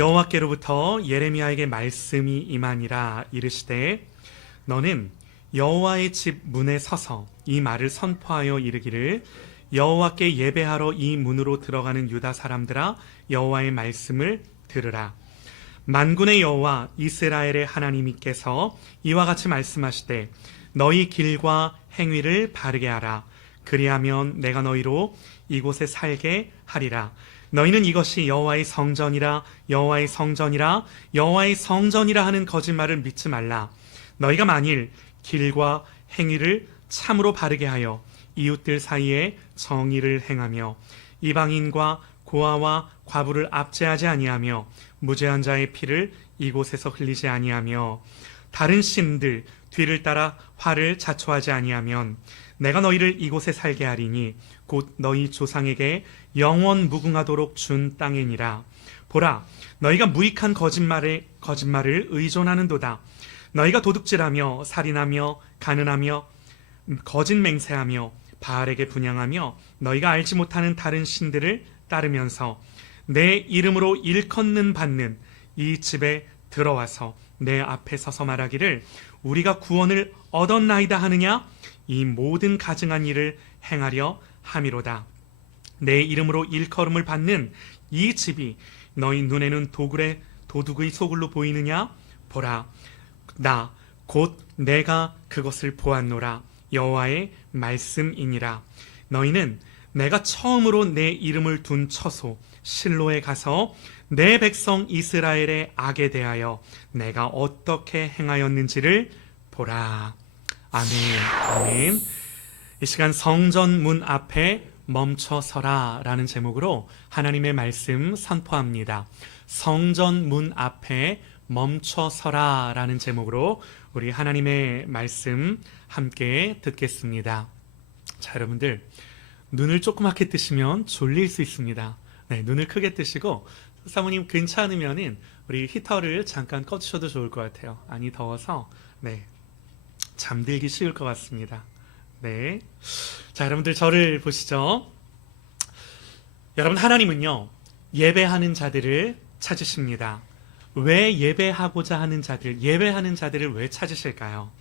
여호와께로부터 예레미야에게 말씀이 임하니라. 이르시되 너는 여호와의 집 문에 서서 이 말을 선포하여 이르기를 여호와께 예배하러 이 문으로 들어가는 유다 사람들아, 여호와의 말씀을 들으라. 만군의 여호와 이스라엘의 하나님께서 이와 같이 말씀하시되 너희 길과 행위를 바르게 하라. 그리하면 내가 너희로 이곳에 살게 하리라. 너희는 이것이 여호와의 성전이라, 여호와의 성전이라, 여호와의 성전이라 하는 거짓말을 믿지 말라. 너희가 만일 길과 행위를 참으로 바르게 하여 이웃들 사이에 정의를 행하며 이방인과 고아와 과부를 압제하지 아니하며 무죄한 자의 피를 이곳에서 흘리지 아니하며 다른 신들 뒤를 따라 화를 자초하지 아니하면 내가 너희를 이곳에 살게 하리니 곧 너희 조상에게 영원 무궁하도록 준 땅이니라. 보라, 너희가 무익한 거짓말을 의존하는도다. 너희가 도둑질하며 살인하며 가늠하며 거짓 맹세하며 바알에게 분향하며 너희가 알지 못하는 다른 신들을 따르면서 내 이름으로 일컫는 받는 이 집에 들어와서 내 앞에 서서 말하기를 우리가 구원을 얻었나이다 하느냐? 이 모든 가증한 일을 행하려 함이로다. 내 이름으로 일컬음을 받는 이 집이 너희 눈에는 도둑의 소굴로 보이느냐? 보라, 나 곧 내가 그것을 보았노라. 여호와의 말씀이니라. 너희는 내가 처음으로 내 이름을 둔 처소 실로에 가서 내 백성 이스라엘의 악에 대하여 내가 어떻게 행하였는지를 보라. 아멘. 아멘. 이 시간 성전 문 앞에 멈춰서라 라는 제목으로 하나님의 말씀 선포합니다. 성전 문 앞에 멈춰서라 라는 제목으로 우리 하나님의 말씀 함께 듣겠습니다. 자, 여러분들 눈을 조그맣게 뜨시면 졸릴 수 있습니다. 네, 눈을 크게 뜨시고 사모님 괜찮으면은 우리 히터를 잠깐 꺼주셔도 좋을 것 같아요. 아니 더워서 네, 잠들기 쉬울 것 같습니다. 네, 자, 여러분들 저를 보시죠. 여러분, 하나님은요 예배하는 자들을 찾으십니다. 왜 예배하고자 하는 자들, 예배하는 자들을 왜 찾으실까요?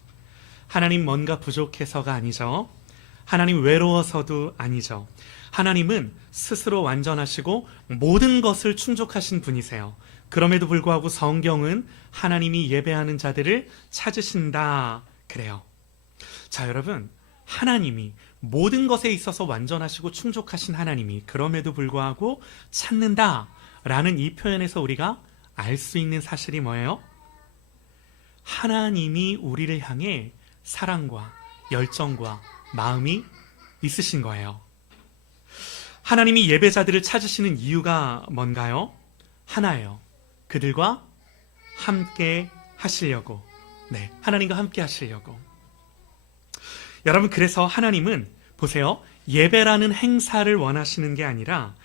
하나님 뭔가 부족해서가 아니죠. 하나님 외로워서도 아니죠. 하나님은 스스로 완전하시고 모든 것을 충족하신 분이세요. 그럼에도 불구하고 성경은 하나님이 예배하는 자들을 찾으신다 그래요. 자, 여러분, 하나님이 모든 것에 있어서 완전하시고 충족하신 하나님이 그럼에도 불구하고 찾는다라는 이 표현에서 우리가 알 수 있는 사실이 뭐예요? 하나님이 우리를 향해 사랑과 열정과 마음이 있으신 거예요. 하나님이 예배자들을 찾으시는 이유가 뭔가요? 하나예요. 그들과 함께 하시려고. 네, 하나님과 함께 하시려고. 여러분, 그래서 하나님은 보세요. 예배라는 행사를 원하시는 게 아니라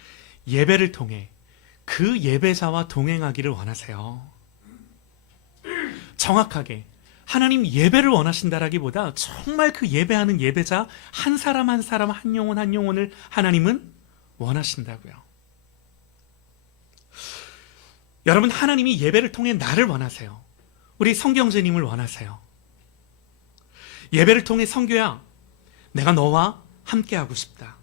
예배를 통해 그 예배자와 동행하기를 원하세요. 정확하게 하나님 예배를 원하신다라기보다 정말 그 예배하는 예배자 한 사람 한 사람, 한 영혼 한 영혼을 하나님은 원하신다고요. 여러분, 하나님이 예배를 통해 나를 원하세요. 우리 성경제님을 원하세요. 예배를 통해 성교야, 내가 너와 함께하고 싶다.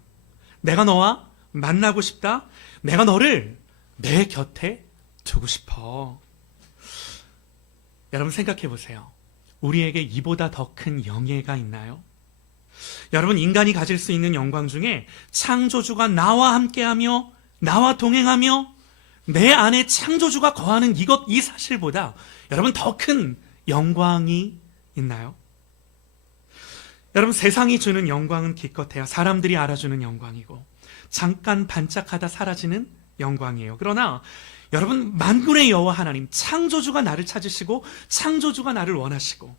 내가 너와 만나고 싶다. 내가 너를 내 곁에 두고 싶어. 여러분, 생각해 보세요. 우리에게 이보다 더 큰 영예가 있나요? 여러분, 인간이 가질 수 있는 영광 중에 창조주가 나와 함께하며 나와 동행하며 내 안에 창조주가 거하는 이 사실보다 여러분 더 큰 영광이 있나요? 여러분, 세상이 주는 영광은 기껏해야 사람들이 알아주는 영광이고 잠깐 반짝하다 사라지는 영광이에요. 그러나 여러분, 만군의 여호와 하나님, 창조주가 나를 찾으시고 창조주가 나를 원하시고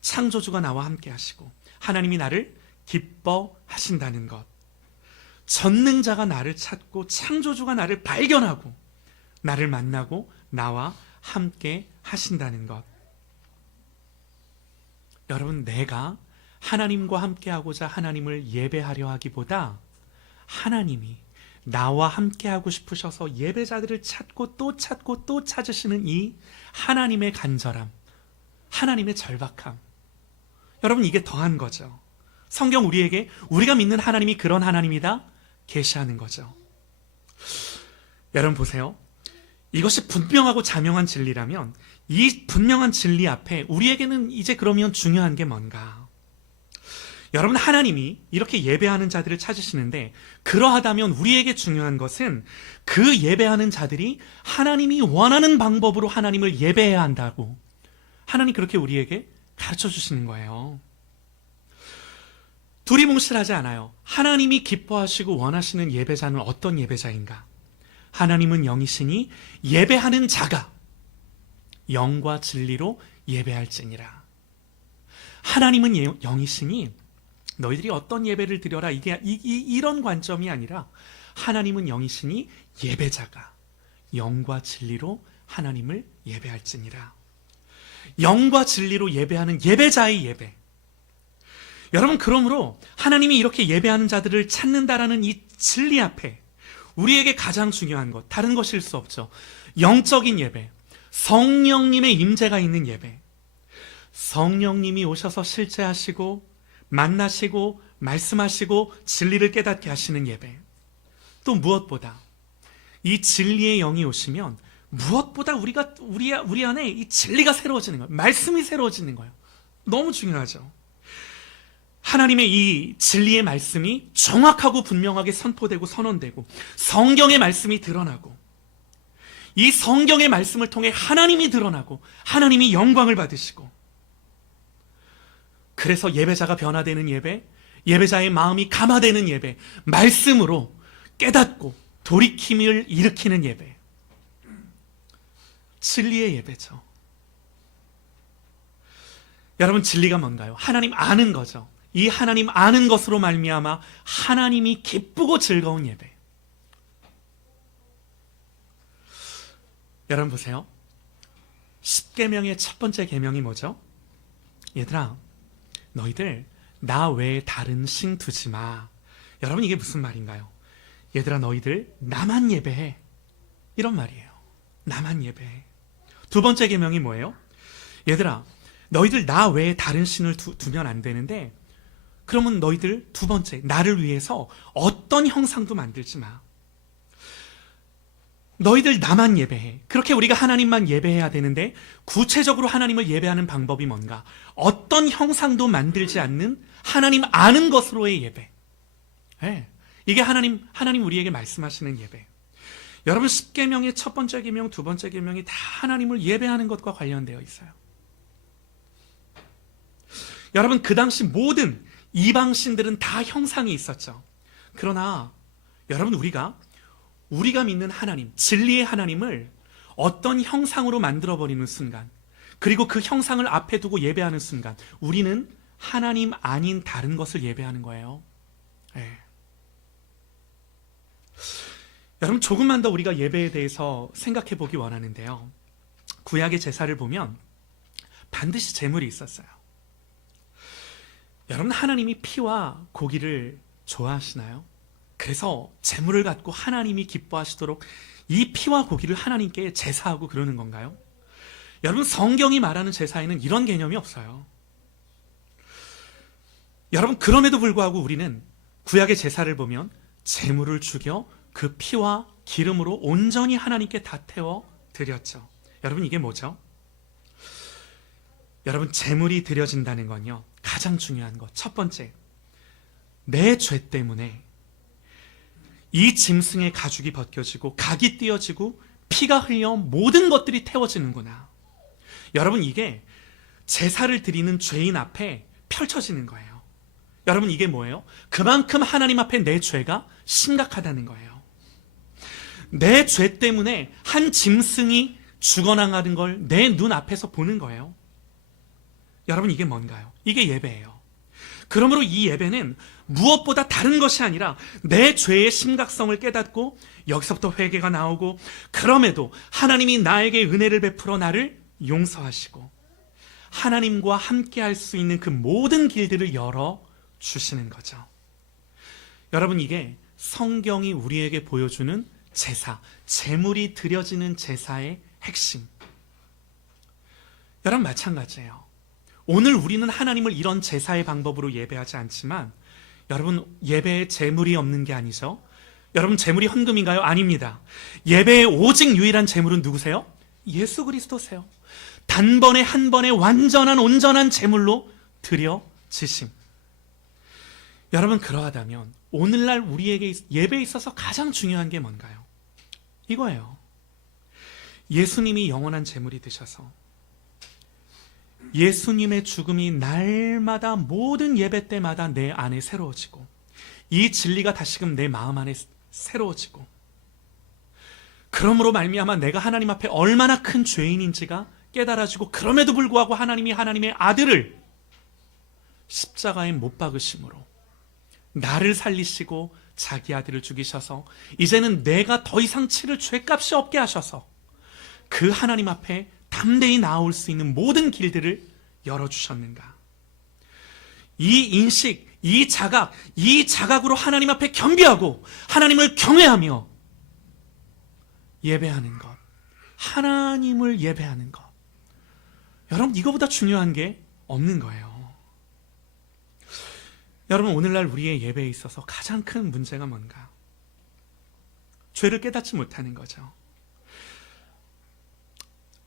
창조주가 나와 함께 하시고 하나님이 나를 기뻐하신다는 것, 전능자가 나를 찾고 창조주가 나를 발견하고 나를 만나고 나와 함께 하신다는 것. 여러분, 내가 하나님과 함께 하고자 하나님을 예배하려 하기보다 하나님이 나와 함께하고 싶으셔서 예배자들을 찾고 또 찾고 또 찾으시는 이 하나님의 간절함, 하나님의 절박함. 여러분, 이게 더한 거죠. 성경 우리에게 우리가 믿는 하나님이 그런 하나님이다 계시하는 거죠. 여러분 보세요. 이것이 분명하고 자명한 진리라면 이 분명한 진리 앞에 우리에게는 이제 그러면 중요한 게 뭔가? 여러분, 하나님이 이렇게 예배하는 자들을 찾으시는데 그러하다면 우리에게 중요한 것은 그 예배하는 자들이 하나님이 원하는 방법으로 하나님을 예배해야 한다고 하나님 그렇게 우리에게 가르쳐 주시는 거예요. 두리뭉실하지 않아요. 하나님이 기뻐하시고 원하시는 예배자는 어떤 예배자인가? 하나님은 영이시니 예배하는 자가 영과 진리로 예배할지니라. 하나님은 영이시니 너희들이 어떤 예배를 드려라, 이런 관점이 아니라 하나님은 영이시니 예배자가 영과 진리로 하나님을 예배할지니라. 영과 진리로 예배하는 예배자의 예배. 여러분, 그러므로 하나님이 이렇게 예배하는 자들을 찾는다라는 이 진리 앞에 우리에게 가장 중요한 것, 다른 것일 수 없죠. 영적인 예배, 성령님의 임재가 있는 예배. 성령님이 오셔서 실제하시고 만나시고 말씀하시고 진리를 깨닫게 하시는 예배. 또 무엇보다 이 진리의 영이 오시면 무엇보다 우리 안에 이 진리가 새로워지는 거예요. 말씀이 새로워지는 거예요. 너무 중요하죠. 하나님의 이 진리의 말씀이 정확하고 분명하게 선포되고 선언되고 성경의 말씀이 드러나고 이 성경의 말씀을 통해 하나님이 드러나고 하나님이 영광을 받으시고, 그래서 예배자가 변화되는 예배, 예배자의 마음이 감화되는 예배, 말씀으로 깨닫고 돌이킴을 일으키는 예배, 진리의 예배죠. 여러분, 진리가 뭔가요? 하나님 아는 거죠. 이 하나님 아는 것으로 말미암아 하나님이 기쁘고 즐거운 예배. 여러분 보세요. 10계명의 첫 번째 계명이 뭐죠? 얘들아, 너희들 나 외에 다른 신 두지 마. 여러분, 이게 무슨 말인가요? 얘들아, 너희들 나만 예배해. 이런 말이에요. 나만 예배해. 두 번째 계명이 뭐예요? 얘들아, 너희들 나 외에 다른 신을 두면 안 되는데, 그러면 너희들 두 번째, 나를 위해서 어떤 형상도 만들지 마. 너희들 나만 예배해. 그렇게 우리가 하나님만 예배해야 되는데 구체적으로 하나님을 예배하는 방법이 뭔가? 어떤 형상도 만들지 않는 하나님 아는 것으로의 예배. 네. 이게 하나님 우리에게 말씀하시는 예배. 여러분, 10계명의 첫 번째 계명, 두 번째 계명이 다 하나님을 예배하는 것과 관련되어 있어요. 여러분, 그 당시 모든 이방신들은 다 형상이 있었죠. 그러나 여러분, 우리가 믿는 하나님, 진리의 하나님을 어떤 형상으로 만들어버리는 순간, 그리고 그 형상을 앞에 두고 예배하는 순간 우리는 하나님 아닌 다른 것을 예배하는 거예요. 네. 여러분, 조금만 더 우리가 예배에 대해서 생각해 보기 원하는데요. 구약의 제사를 보면 반드시 제물이 있었어요. 여러분, 하나님이 피와 고기를 좋아하시나요? 그래서 제물을 갖고 하나님이 기뻐하시도록 이 피와 고기를 하나님께 제사하고 그러는 건가요? 여러분, 성경이 말하는 제사에는 이런 개념이 없어요. 여러분, 그럼에도 불구하고 우리는 구약의 제사를 보면 제물을 죽여 그 피와 기름으로 온전히 하나님께 다 태워 드렸죠. 여러분, 이게 뭐죠? 여러분, 제물이 드려진다는 건요, 가장 중요한 것, 첫 번째, 내 죄 때문에 이 짐승의 가죽이 벗겨지고 각이 띄어지고 피가 흘려 모든 것들이 태워지는구나. 여러분, 이게 제사를 드리는 죄인 앞에 펼쳐지는 거예요. 여러분, 이게 뭐예요? 그만큼 하나님 앞에 내 죄가 심각하다는 거예요. 내 죄 때문에 한 짐승이 죽어나가는 걸 내 눈 앞에서 보는 거예요. 여러분, 이게 뭔가요? 이게 예배예요. 그러므로 이 예배는 무엇보다 다른 것이 아니라 내 죄의 심각성을 깨닫고 여기서부터 회개가 나오고, 그럼에도 하나님이 나에게 은혜를 베풀어 나를 용서하시고 하나님과 함께 할 수 있는 그 모든 길들을 열어 주시는 거죠. 여러분, 이게 성경이 우리에게 보여주는 제사, 제물이 드려지는 제사의 핵심. 여러분 마찬가지예요. 오늘 우리는 하나님을 이런 제사의 방법으로 예배하지 않지만 여러분 예배에 제물이 없는 게 아니죠. 여러분 제물이 헌금인가요? 아닙니다. 예배의 오직 유일한 제물은 누구세요? 예수 그리스도세요. 단번에 한 번에 완전한 온전한 제물로 드려지심. 여러분 그러하다면 오늘날 우리에게 예배에 있어서 가장 중요한 게 뭔가요? 이거예요. 예수님이 영원한 제물이 되셔서 예수님의 죽음이 날마다 모든 예배 때마다 내 안에 새로워지고 이 진리가 다시금 내 마음 안에 새로워지고 그러므로 말미암아 내가 하나님 앞에 얼마나 큰 죄인인지가 깨달아지고 그럼에도 불구하고 하나님이 하나님의 아들을 십자가에 못 박으심으로 나를 살리시고 자기 아들을 죽이셔서 이제는 내가 더 이상 치를 죄값이 없게 하셔서 그 하나님 앞에 담대히 나아올 수 있는 모든 길들을 열어주셨는가. 이 인식, 이 자각으로 하나님 앞에 겸비하고 하나님을 경외하며 예배하는 것, 하나님을 예배하는 것. 여러분 이거보다 중요한 게 없는 거예요. 여러분 오늘날 우리의 예배에 있어서 가장 큰 문제가 뭔가? 죄를 깨닫지 못하는 거죠.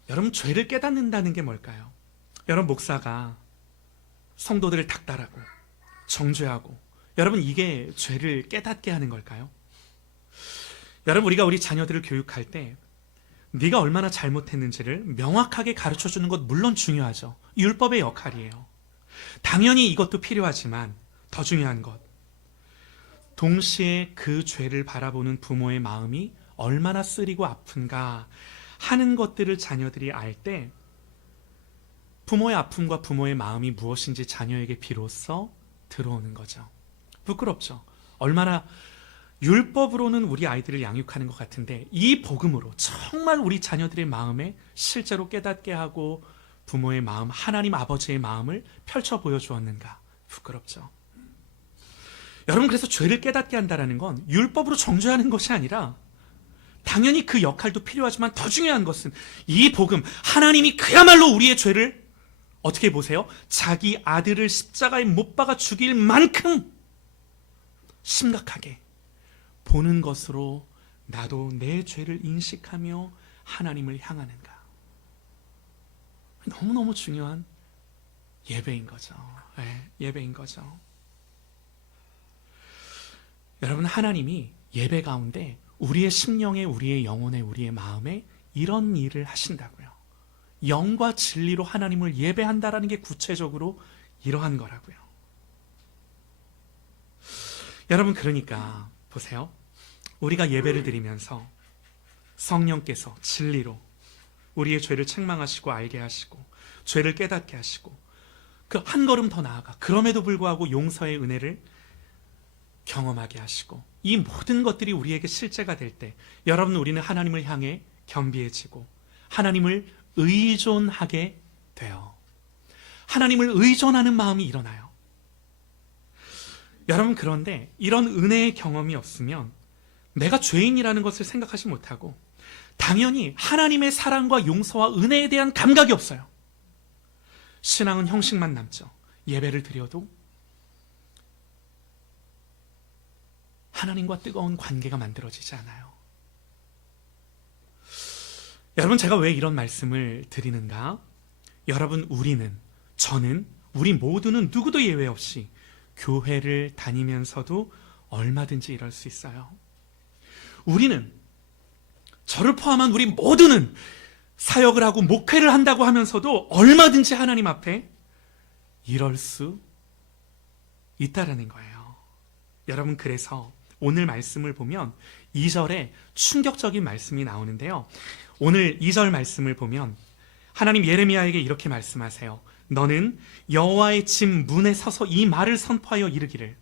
여러분 죄를 깨닫는다는 게 뭘까요? 여러분 목사가 성도들을 닥달하고 정죄하고 여러분 이게 죄를 깨닫게 하는 걸까요? 여러분 우리가 우리 자녀들을 교육할 때 네가 얼마나 잘못했는지를 명확하게 가르쳐주는 것 물론 중요하죠. 율법의 역할이에요. 당연히 이것도 필요하지만 더 중요한 것, 동시에 그 죄를 바라보는 부모의 마음이 얼마나 쓰리고 아픈가 하는 것들을 자녀들이 알 때 부모의 아픔과 부모의 마음이 무엇인지 자녀에게 비로소 들어오는 거죠. 부끄럽죠. 얼마나 율법으로는 우리 아이들을 양육하는 것 같은데 이 복음으로 정말 우리 자녀들의 마음에 실제로 깨닫게 하고 부모의 마음, 하나님 아버지의 마음을 펼쳐 보여주었는가. 부끄럽죠. 여러분 그래서 죄를 깨닫게 한다는 건 율법으로 정죄하는 것이 아니라 당연히 그 역할도 필요하지만 더 중요한 것은 이 복음, 하나님이 그야말로 우리의 죄를 어떻게 보세요? 자기 아들을 십자가에 못 박아 죽일 만큼 심각하게 보는 것으로 나도 내 죄를 인식하며 하나님을 향하는가. 너무너무 중요한 예배인 거죠. 예배인 거죠. 여러분 하나님이 예배 가운데 우리의 심령에, 우리의 영혼에, 우리의 마음에 이런 일을 하신다고요. 영과 진리로 하나님을 예배한다라는 게 구체적으로 이러한 거라고요. 여러분 그러니까 보세요. 우리가 예배를 드리면서 성령께서 진리로 우리의 죄를 책망하시고 알게 하시고 죄를 깨닫게 하시고 그 한 걸음 더 나아가 그럼에도 불구하고 용서의 은혜를 경험하게 하시고 이 모든 것들이 우리에게 실제가 될 때 여러분 우리는 하나님을 향해 겸비해지고 하나님을 의존하게 돼요. 하나님을 의존하는 마음이 일어나요. 여러분 그런데 이런 은혜의 경험이 없으면 내가 죄인이라는 것을 생각하지 못하고 당연히 하나님의 사랑과 용서와 은혜에 대한 감각이 없어요. 신앙은 형식만 남죠. 예배를 드려도 하나님과 뜨거운 관계가 만들어지지 않아요. 여러분 제가 왜 이런 말씀을 드리는가? 여러분 우리는, 저는, 우리 모두는 누구도 예외 없이 교회를 다니면서도 얼마든지 이럴 수 있어요. 우리는, 저를 포함한 우리 모두는 사역을 하고 목회를 한다고 하면서도 얼마든지 하나님 앞에 이럴 수 있다라는 거예요. 여러분 그래서 오늘 말씀을 보면 2절에 충격적인 말씀이 나오는데요. 오늘 2절 말씀을 보면 하나님 예레미야에게 이렇게 말씀하세요. 너는 여호와의 집 문에 서서 이 말을 선포하여 이르기를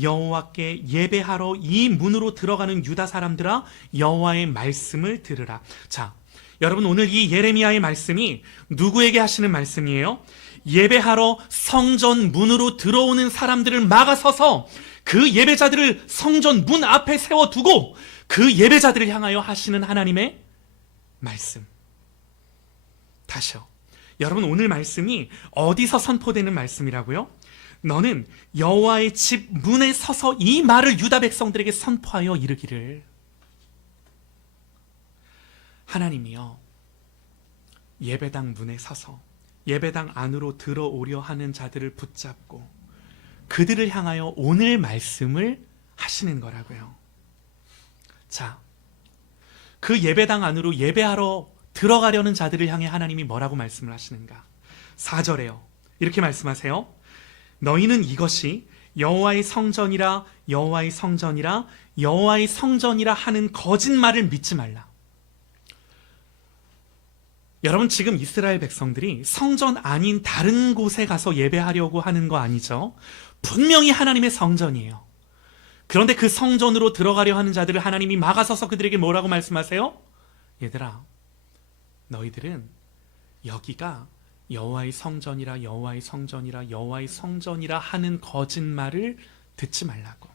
여호와께 예배하러 이 문으로 들어가는 유다 사람들아 여호와의 말씀을 들으라. 자, 여러분 오늘 이 예레미야의 말씀이 누구에게 하시는 말씀이에요? 예배하러 성전 문으로 들어오는 사람들을 막아서서 그 예배자들을 성전 문 앞에 세워두고 그 예배자들을 향하여 하시는 하나님의 말씀. 다시요. 여러분, 오늘 말씀이 어디서 선포되는 말씀이라고요? 너는 여호와의 집 문에 서서 이 말을 유다 백성들에게 선포하여 이르기를. 하나님이요, 예배당 문에 서서 예배당 안으로 들어오려 하는 자들을 붙잡고 그들을 향하여 오늘 말씀을 하시는 거라고요. 자, 그 예배당 안으로 예배하러 들어가려는 자들을 향해 하나님이 뭐라고 말씀을 하시는가? 4절에요. 이렇게 말씀하세요. 너희는 이것이 여호와의 성전이라 여호와의 성전이라 여호와의 성전이라 하는 거짓말을 믿지 말라. 여러분, 지금 이스라엘 백성들이 성전 아닌 다른 곳에 가서 예배하려고 하는 거 아니죠? 분명히 하나님의 성전이에요. 그런데 그 성전으로 들어가려 하는 자들을 하나님이 막아서서 그들에게 뭐라고 말씀하세요? 얘들아, 너희들은 여기가 여호와의 성전이라 여호와의 성전이라 여호와의 성전이라 하는 거짓말을 듣지 말라고.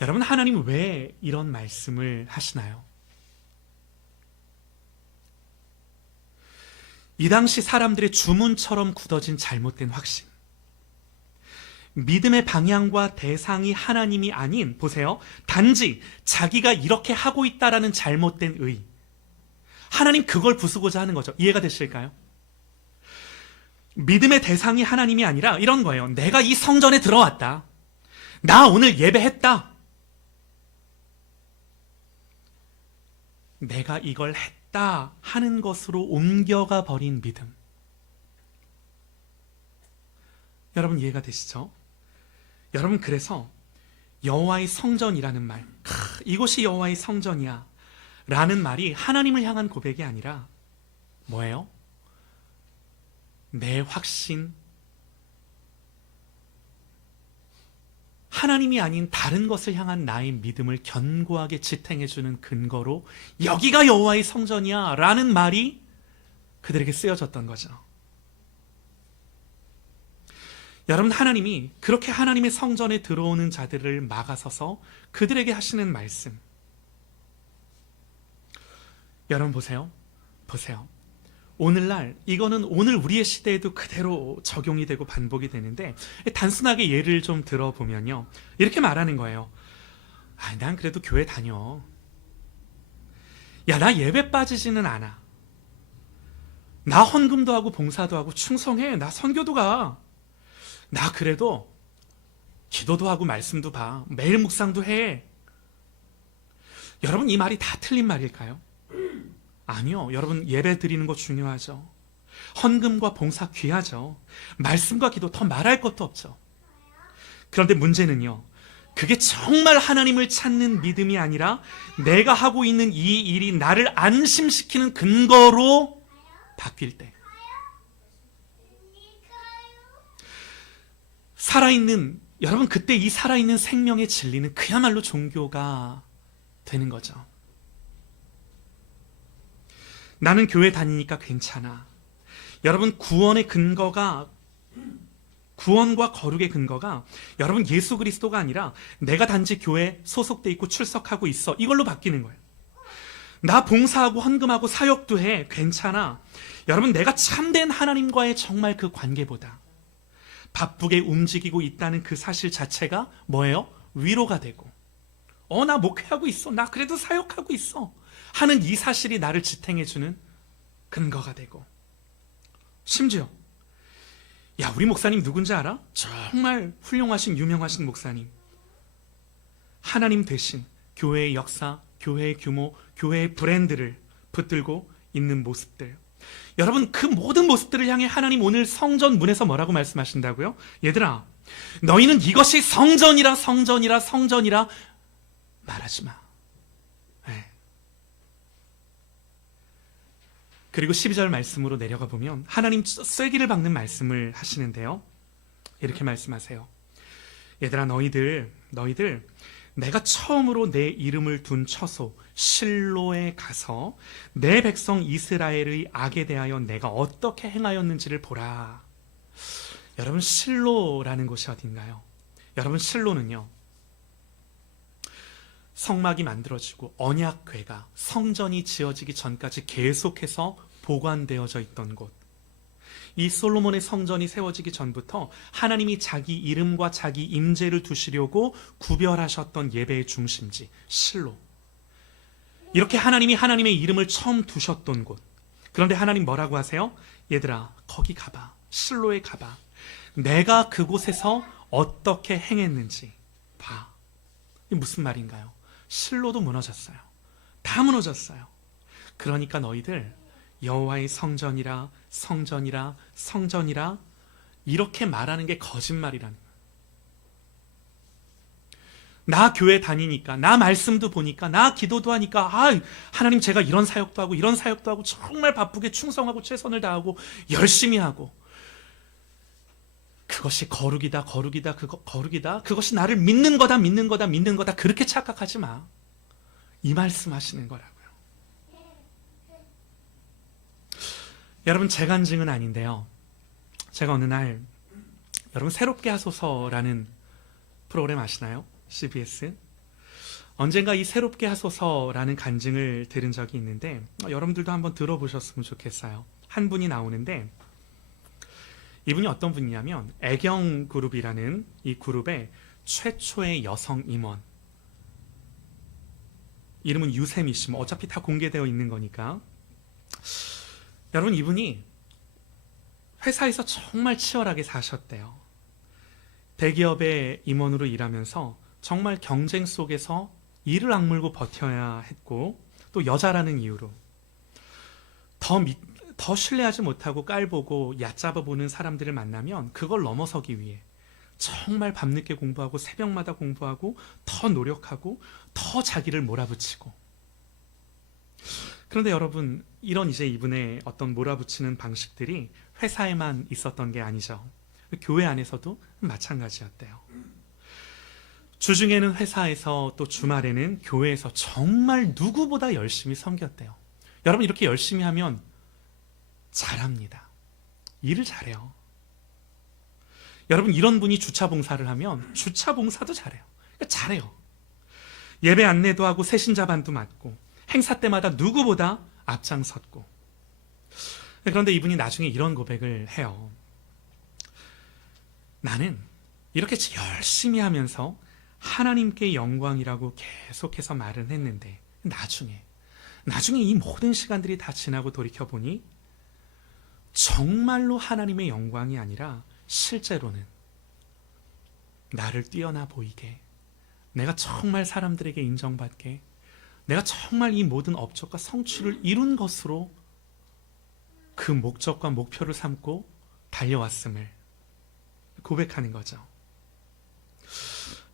여러분, 하나님 왜 이런 말씀을 하시나요? 이 당시 사람들의 주문처럼 굳어진 잘못된 확신, 믿음의 방향과 대상이 하나님이 아닌, 보세요, 단지 자기가 이렇게 하고 있다라는 잘못된 의, 하나님 그걸 부수고자 하는 거죠. 이해가 되실까요? 믿음의 대상이 하나님이 아니라 이런 거예요. 내가 이 성전에 들어왔다, 나 오늘 예배했다, 내가 이걸 했다 하는 것으로 옮겨가 버린 믿음. 여러분, 이해가 되시죠? 여러분, 그래서 여호와의 성전이라는 말, 이곳이 여호와의 성전이야 라는 말이 하나님을 향한 고백이 아니라 뭐예요? 내 확신, 하나님이 아닌 다른 것을 향한 나의 믿음을 견고하게 지탱해주는 근거로 여기가 여호와의 성전이야 라는 말이 그들에게 쓰여졌던 거죠. 여러분, 하나님이 그렇게 하나님의 성전에 들어오는 자들을 막아서서 그들에게 하시는 말씀, 여러분 보세요. 오늘날 이거는 오늘 우리의 시대에도 그대로 적용이 되고 반복이 되는데, 단순하게 예를 좀 들어보면요, 이렇게 말하는 거예요. 난 그래도 교회 다녀. 야, 나 예배 빠지지는 않아. 나 헌금도 하고 봉사도 하고 충성해. 나 선교도 가. 나 그래도 기도도 하고 말씀도 봐. 매일 묵상도 해. 여러분, 이 말이 다 틀린 말일까요? 아니요. 여러분, 예배 드리는 거 중요하죠. 헌금과 봉사 귀하죠. 말씀과 기도 더 말할 것도 없죠. 그런데 문제는요, 그게 정말 하나님을 찾는 믿음이 아니라 내가 하고 있는 이 일이 나를 안심시키는 근거로 바뀔 때, 살아있는, 여러분, 그때 이 살아있는 생명의 진리는 그야말로 종교가 되는 거죠. 나는 교회 다니니까 괜찮아. 여러분, 구원의 근거가, 구원과 거룩의 근거가 여러분 예수 그리스도가 아니라 내가 단지 교회 소속돼 있고 출석하고 있어, 이걸로 바뀌는 거예요. 나 봉사하고 헌금하고 사역도 해, 괜찮아. 여러분, 내가 참된 하나님과의 정말 그 관계보다 바쁘게 움직이고 있다는 그 사실 자체가 뭐예요? 위로가 되고, 나 목회하고 있어, 나 그래도 사역하고 있어 하는 이 사실이 나를 지탱해주는 근거가 되고, 심지어 야, 우리 목사님 누군지 알아? 정말 훌륭하신 유명하신 목사님, 하나님 대신 교회의 역사, 교회의 규모, 교회의 브랜드를 붙들고 있는 모습들, 여러분, 그 모든 모습들을 향해 하나님 오늘 성전 문에서 뭐라고 말씀하신다고요? 얘들아, 너희는 이것이 성전이라 성전이라 성전이라 말하지 마. 네. 그리고 12절 말씀으로 내려가 보면 하나님 쐐기를 박는 말씀을 하시는데요, 이렇게 말씀하세요. 얘들아, 너희들 내가 처음으로 내 이름을 둔 처소 실로에 가서 내 백성 이스라엘의 악에 대하여 내가 어떻게 행하였는지를 보라. 여러분, 실로라는 곳이 어딘가요? 여러분, 실로는요, 성막이 만들어지고 언약궤가 성전이 지어지기 전까지 계속해서 보관되어져 있던 곳. 이 솔로몬의 성전이 세워지기 전부터 하나님이 자기 이름과 자기 임재를 두시려고 구별하셨던 예배의 중심지 실로. 이렇게 하나님이 하나님의 이름을 처음 두셨던 곳. 그런데 하나님 뭐라고 하세요? 얘들아, 거기 가봐. 실로에 가봐. 내가 그곳에서 어떻게 행했는지 봐. 이게 무슨 말인가요? 실로도 무너졌어요. 다 무너졌어요. 그러니까 너희들 여호와의 성전이라 성전이라 성전이라 이렇게 말하는 게 거짓말이라는 거예요. 나 교회 다니니까, 나 말씀도 보니까, 나 기도도 하니까, 하나님 제가 이런 사역도 하고 이런 사역도 하고 정말 바쁘게 충성하고 최선을 다하고 열심히 하고, 그것이 거룩이다 거룩이다, 그것이 나를 믿는 거다 그렇게 착각하지 마. 이 말씀하시는 거라고요. 여러분, 제 간증은 아닌데요, 제가 어느 날, 여러분 새롭게 하소서라는 프로그램 아시나요? CBS. 언젠가 이 새롭게 하소서라는 간증을 들은 적이 있는데 여러분들도 한번 들어보셨으면 좋겠어요. 한 분이 나오는데, 이분이 어떤 분이냐면 애경그룹이라는 이 그룹의 최초의 여성 임원, 이름은 유세미 씨, 어차피 다 공개되어 있는 거니까. 여러분, 이분이 회사에서 정말 치열하게 사셨대요. 대기업의 임원으로 일하면서 정말 경쟁 속에서 이를 악물고 버텨야 했고, 또 여자라는 이유로 더 신뢰하지 못하고 깔보고 얕잡아 보는 사람들을 만나면 그걸 넘어서기 위해 정말 밤늦게 공부하고 새벽마다 공부하고 더 노력하고 더 자기를 몰아붙이고. 그런데 여러분, 이런 이제 이분의 어떤 몰아붙이는 방식들이 회사에만 있었던 게 아니죠. 교회 안에서도 마찬가지였대요. 주중에는 회사에서, 또 주말에는 교회에서 정말 누구보다 열심히 섬겼대요. 여러분, 이렇게 열심히 하면 잘합니다. 일을 잘해요. 여러분, 이런 분이 주차 봉사를 하면 주차 봉사도 잘해요. 그러니까 잘해요. 예배 안내도 하고 새신자반도 맡고 행사 때마다 누구보다 앞장섰고. 그런데 이분이 나중에 이런 고백을 해요. 나는 이렇게 열심히 하면서 하나님께 영광이라고 계속해서 말은 했는데, 나중에 이 모든 시간들이 다 지나고 돌이켜보니 정말로 하나님의 영광이 아니라 실제로는 나를 뛰어나 보이게, 내가 정말 사람들에게 인정받게, 내가 정말 이 모든 업적과 성취를 이룬 것으로 그 목적과 목표를 삼고 달려왔음을 고백하는 거죠.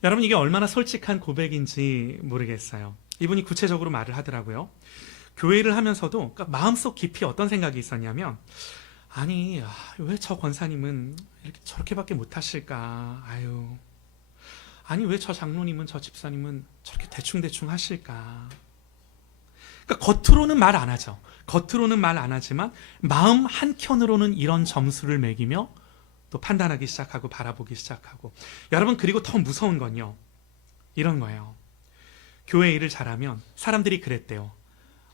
여러분, 이게 얼마나 솔직한 고백인지 모르겠어요. 이분이 구체적으로 말을 하더라고요. 교회를 하면서도 그러니까 마음속 깊이 어떤 생각이 있었냐면, 아니, 왜 저 권사님은 이렇게 저렇게밖에 못하실까? 아니, 왜 저 장로님은, 저 집사님은 저렇게 대충대충 하실까? 그러니까 겉으로는 말 안 하죠. 겉으로는 말 안 하지만 마음 한켠으로는 이런 점수를 매기며 또 판단하기 시작하고 바라보기 시작하고. 여러분, 그리고 더 무서운 건요, 이런 거예요. 교회 일을 잘하면 사람들이 그랬대요.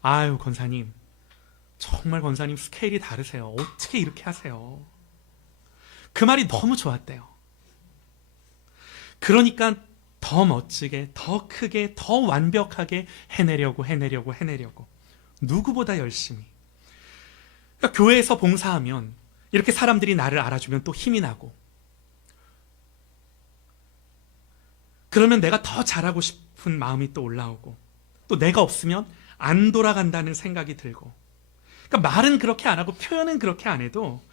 아유, 권사님, 정말 권사님 스케일이 다르세요. 어떻게 이렇게 하세요? 그 말이 너무 좋았대요. 그러니까 더 멋지게, 더 크게, 더 완벽하게 해내려고 누구보다 열심히. 그러니까 교회에서 봉사하면 이렇게 사람들이 나를 알아주면 또 힘이 나고, 그러면 내가 더 잘하고 싶은 마음이 또 올라오고, 또 내가 없으면 안 돌아간다는 생각이 들고. 그러니까 말은 그렇게 안 하고 표현은 그렇게 안 해도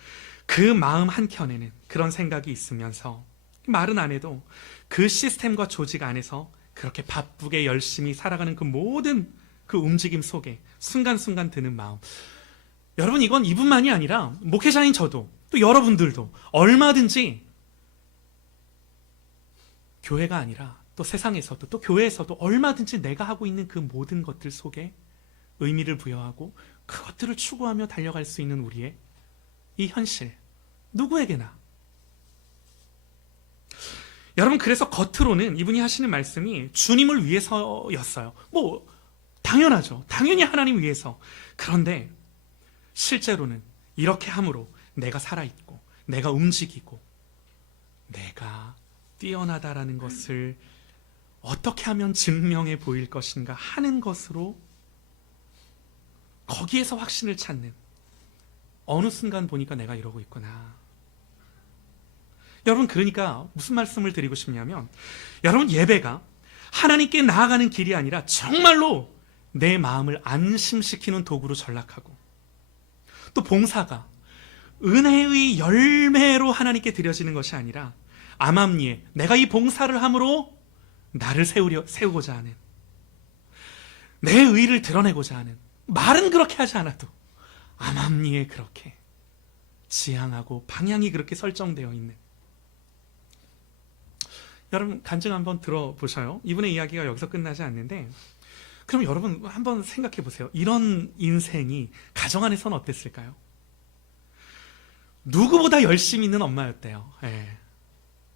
그 마음 한켠에는 그런 생각이 있으면서, 말은 안 해도 그 시스템과 조직 안에서 그렇게 바쁘게 열심히 살아가는 그 모든 그 움직임 속에 순간순간 드는 마음. 여러분, 이건 이분만이 아니라 목회자인 저도, 또 여러분들도 얼마든지 교회가 아니라 또 세상에서도 또 교회에서도 얼마든지 내가 하고 있는 그 모든 것들 속에 의미를 부여하고 그것들을 추구하며 달려갈 수 있는 우리의 이 현실, 누구에게나. 여러분, 그래서 겉으로는 이분이 하시는 말씀이 주님을 위해서였어요. 뭐 당연하죠. 당연히 하나님 위해서. 그런데 실제로는 이렇게 함으로 내가 살아있고 내가 움직이고 내가 뛰어나다라는 것을 어떻게 하면 증명해 보일 것인가 하는 것으로 거기에서 확신을 찾는, 어느 순간 보니까 내가 이러고 있구나. 여러분, 그러니까 무슨 말씀을 드리고 싶냐면, 여러분, 예배가 하나님께 나아가는 길이 아니라 정말로 내 마음을 안심시키는 도구로 전락하고, 또 봉사가 은혜의 열매로 하나님께 드려지는 것이 아니라 암암리에 내가 이 봉사를 함으로 나를 세우고자 하는, 내 의를 드러내고자 하는, 말은 그렇게 하지 않아도 암암리에 그렇게 지향하고 방향이 그렇게 설정되어 있는. 여러분, 간증 한번 들어보셔요. 이분의 이야기가 여기서 끝나지 않는데, 그럼 여러분 한번 생각해 보세요. 이런 인생이 가정 안에서는 어땠을까요? 누구보다 열심히 있는 엄마였대요. 예.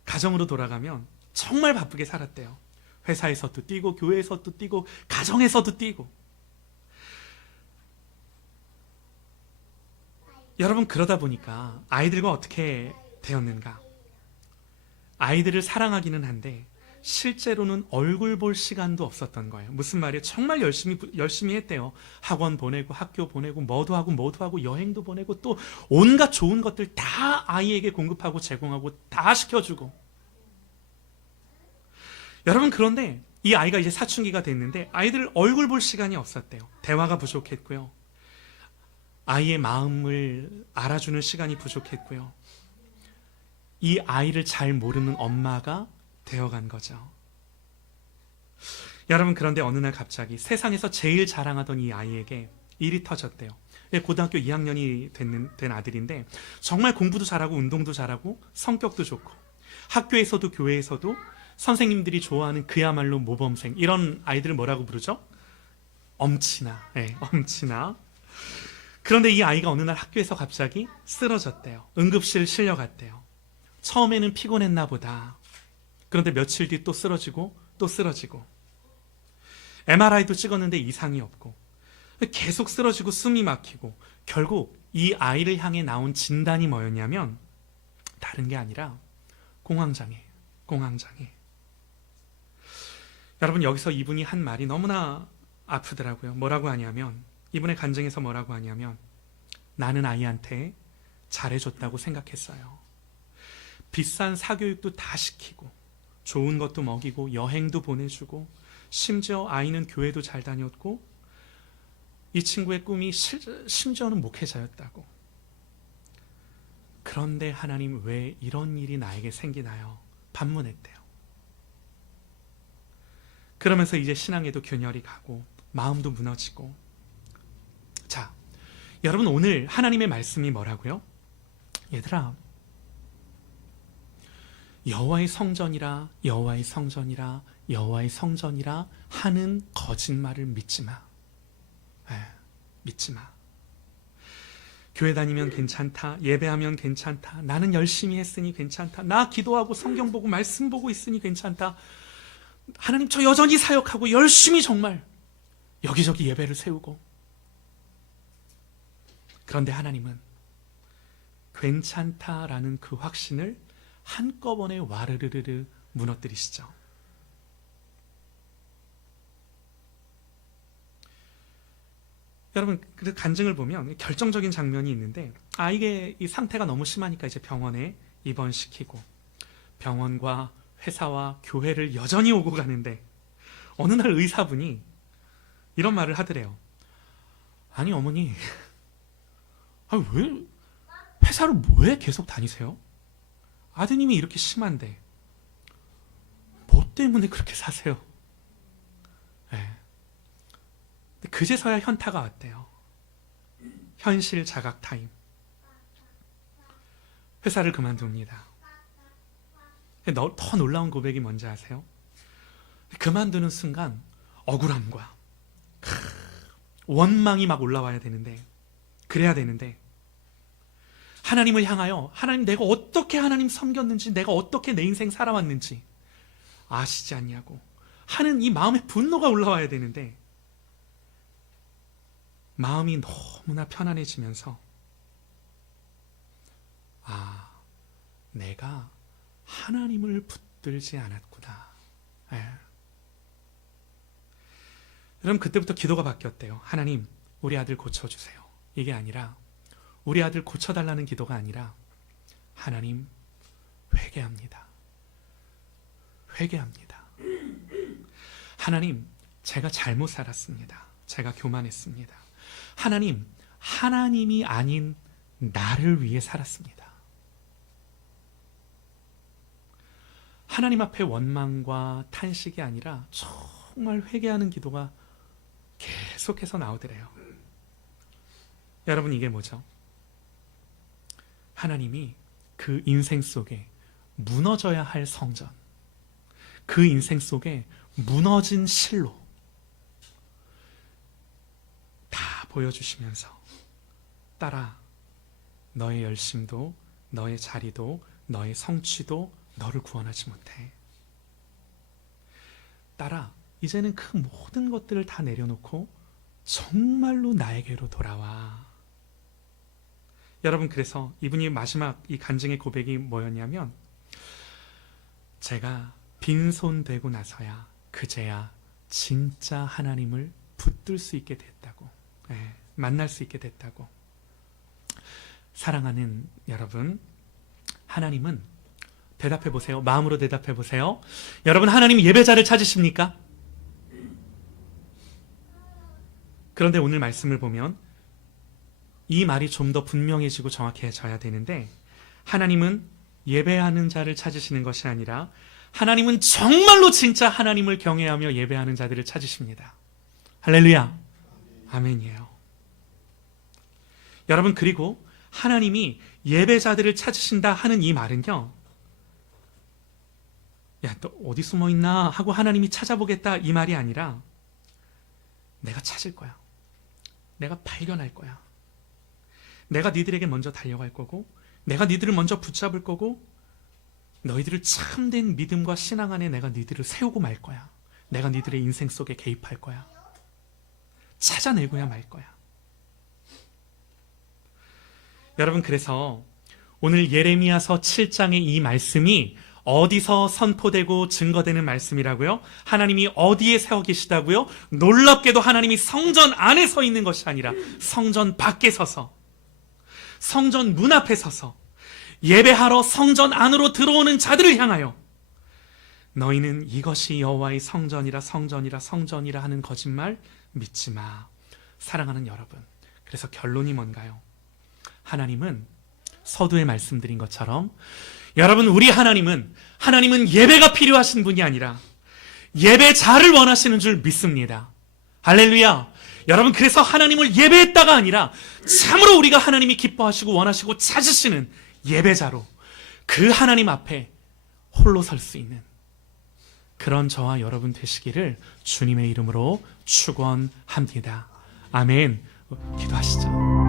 가정으로 돌아가면 정말 바쁘게 살았대요. 회사에서도 뛰고 교회에서도 뛰고 가정에서도 뛰고. 여러분, 그러다 보니까 아이들과 어떻게 되었는가? 아이들을 사랑하기는 한데 실제로는 얼굴 볼 시간도 없었던 거예요. 무슨 말이에요? 정말 열심히 했대요. 학원 보내고 학교 보내고 뭐도 하고 여행도 보내고 또 온갖 좋은 것들 다 아이에게 공급하고 제공하고 다 시켜주고. 여러분, 그런데 이 아이가 이제 사춘기가 됐는데 아이들 얼굴 볼 시간이 없었대요. 대화가 부족했고요. 아이의 마음을 알아주는 시간이 부족했고요. 이 아이를 잘 모르는 엄마가 되어간 거죠. 여러분, 그런데 어느 날 갑자기 세상에서 제일 자랑하던 이 아이에게 일이 터졌대요. 고등학교 2학년이 된 아들인데 정말 공부도 잘하고 운동도 잘하고 성격도 좋고 학교에서도 교회에서도 선생님들이 좋아하는 그야말로 모범생, 이런 아이들을 뭐라고 부르죠? 엄친아. 네, 엄친아. 그런데 이 아이가 어느 날 학교에서 갑자기 쓰러졌대요. 응급실 실려갔대요. 처음에는 피곤했나 보다. 그런데 며칠 뒤 또 쓰러지고 또 쓰러지고, MRI도 찍었는데 이상이 없고, 계속 쓰러지고 숨이 막히고, 결국 이 아이를 향해 나온 진단이 뭐였냐면 다른 게 아니라 공황장애. 여러분, 여기서 이분이 한 말이 너무나 아프더라고요. 뭐라고 하냐면, 이분의 간증에서 뭐라고 하냐면, 나는 아이한테 잘해줬다고 생각했어요. 비싼 사교육도 다 시키고 좋은 것도 먹이고 여행도 보내주고 심지어 아이는 교회도 잘 다녔고 이 친구의 꿈이 심지어는 목회자였다고. 그런데 하나님, 왜 이런 일이 나에게 생기나요? 반문했대요. 그러면서 이제 신앙에도 균열이 가고 마음도 무너지고. 자, 여러분, 오늘 하나님의 말씀이 뭐라고요? 얘들아, 여호와의 성전이라 여호와의 성전이라 여호와의 성전이라 하는 거짓말을 믿지 마. 믿지 마. 교회 다니면 괜찮다. 예배하면 괜찮다. 나는 열심히 했으니 괜찮다. 나 기도하고 성경 보고 말씀 보고 있으니 괜찮다. 하나님, 저 여전히 사역하고 열심히 정말 여기저기 예배를 세우고. 그런데 하나님은 괜찮다라는 그 확신을 한꺼번에 와르르르 무너뜨리시죠. 여러분, 그 간증을 보면 결정적인 장면이 있는데, 아이의 이 상태가 너무 심하니까 이제 병원에 입원시키고 병원과 회사와 교회를 여전히 오고 가는데 어느 날 의사분이 이런 말을 하더래요. 아니 어머니, 왜 회사를 왜 계속 다니세요? 아드님이 이렇게 심한데 뭐 때문에 그렇게 사세요? 네. 그제서야 현타가 왔대요. 현실 자각 타임. 회사를 그만둡니다. 더 놀라운 고백이 뭔지 아세요? 그만두는 순간 억울함과 원망이 막 올라와야 되는데, 그래야 되는데, 하나님을 향하여 하나님, 내가 어떻게 하나님 섬겼는지, 내가 어떻게 내 인생 살아왔는지 아시지 않냐고 하는 이 마음의 분노가 올라와야 되는데, 마음이 너무나 편안해지면서 내가 하나님을 붙들지 않았구나. 여러분, 그때부터 기도가 바뀌었대요. 하나님, 우리 아들 고쳐주세요. 이게 아니라, 우리 아들 고쳐달라는 기도가 아니라, 하나님, 회개합니다. 회개합니다. 하나님, 제가 잘못 살았습니다. 제가 교만했습니다. 하나님, 하나님이 아닌 나를 위해 살았습니다. 하나님 앞에 원망과 탄식이 아니라 정말 회개하는 기도가 계속해서 나오더래요. 여러분, 이게 뭐죠? 하나님이 그 인생 속에 무너져야 할 성전, 그 인생 속에 무너진 실로 다 보여주시면서, 딸아, 너의 열심도, 너의 자리도, 너의 성취도 너를 구원하지 못해. 딸아, 이제는 그 모든 것들을 다 내려놓고 정말로 나에게로 돌아와. 여러분, 그래서 이분이 마지막 이 간증의 고백이 뭐였냐면, 제가 빈손 되고 나서야 그제야 진짜 하나님을 붙들 수 있게 됐다고, 만날 수 있게 됐다고. 사랑하는 여러분, 하나님은, 대답해 보세요. 마음으로 대답해 보세요. 여러분, 하나님 예배자를 찾으십니까? 그런데 오늘 말씀을 보면 이 말이 좀 더 분명해지고 정확해져야 되는데, 하나님은 예배하는 자를 찾으시는 것이 아니라 하나님은 정말로 진짜 하나님을 경외하며 예배하는 자들을 찾으십니다. 할렐루야. 아멘이에요. 여러분, 그리고 하나님이 예배자들을 찾으신다 하는 이 말은요, 야, 너 어디 숨어 있나 하고 하나님이 찾아보겠다 이 말이 아니라, 내가 찾을 거야. 내가 발견할 거야. 내가 니들에게 먼저 달려갈 거고, 내가 니들을 먼저 붙잡을 거고, 너희들을 참된 믿음과 신앙 안에 내가 니들을 세우고 말 거야. 내가 니들의 인생 속에 개입할 거야. 찾아내고야 말 거야. 여러분, 그래서 오늘 예레미야서 7장의 이 말씀이 어디서 선포되고 증거되는 말씀이라고요? 하나님이 어디에 세워 계시다고요? 놀랍게도 하나님이 성전 안에 서 있는 것이 아니라 성전 밖에 서서, 성전 문 앞에 서서 예배하러 성전 안으로 들어오는 자들을 향하여, 너희는 이것이 여호와의 성전이라 성전이라 성전이라 하는 거짓말 믿지 마. 사랑하는 여러분, 그래서 결론이 뭔가요? 하나님은 서두에 말씀드린 것처럼, 여러분, 우리 하나님은 예배가 필요하신 분이 아니라 예배자를 원하시는 줄 믿습니다. 할렐루야. 여러분, 그래서 하나님을 예배했다가 아니라 참으로 우리가 하나님이 기뻐하시고 원하시고 찾으시는 예배자로 그 하나님 앞에 홀로 설 수 있는 그런 저와 여러분 되시기를 주님의 이름으로 축원합니다. 아멘. 기도하시죠.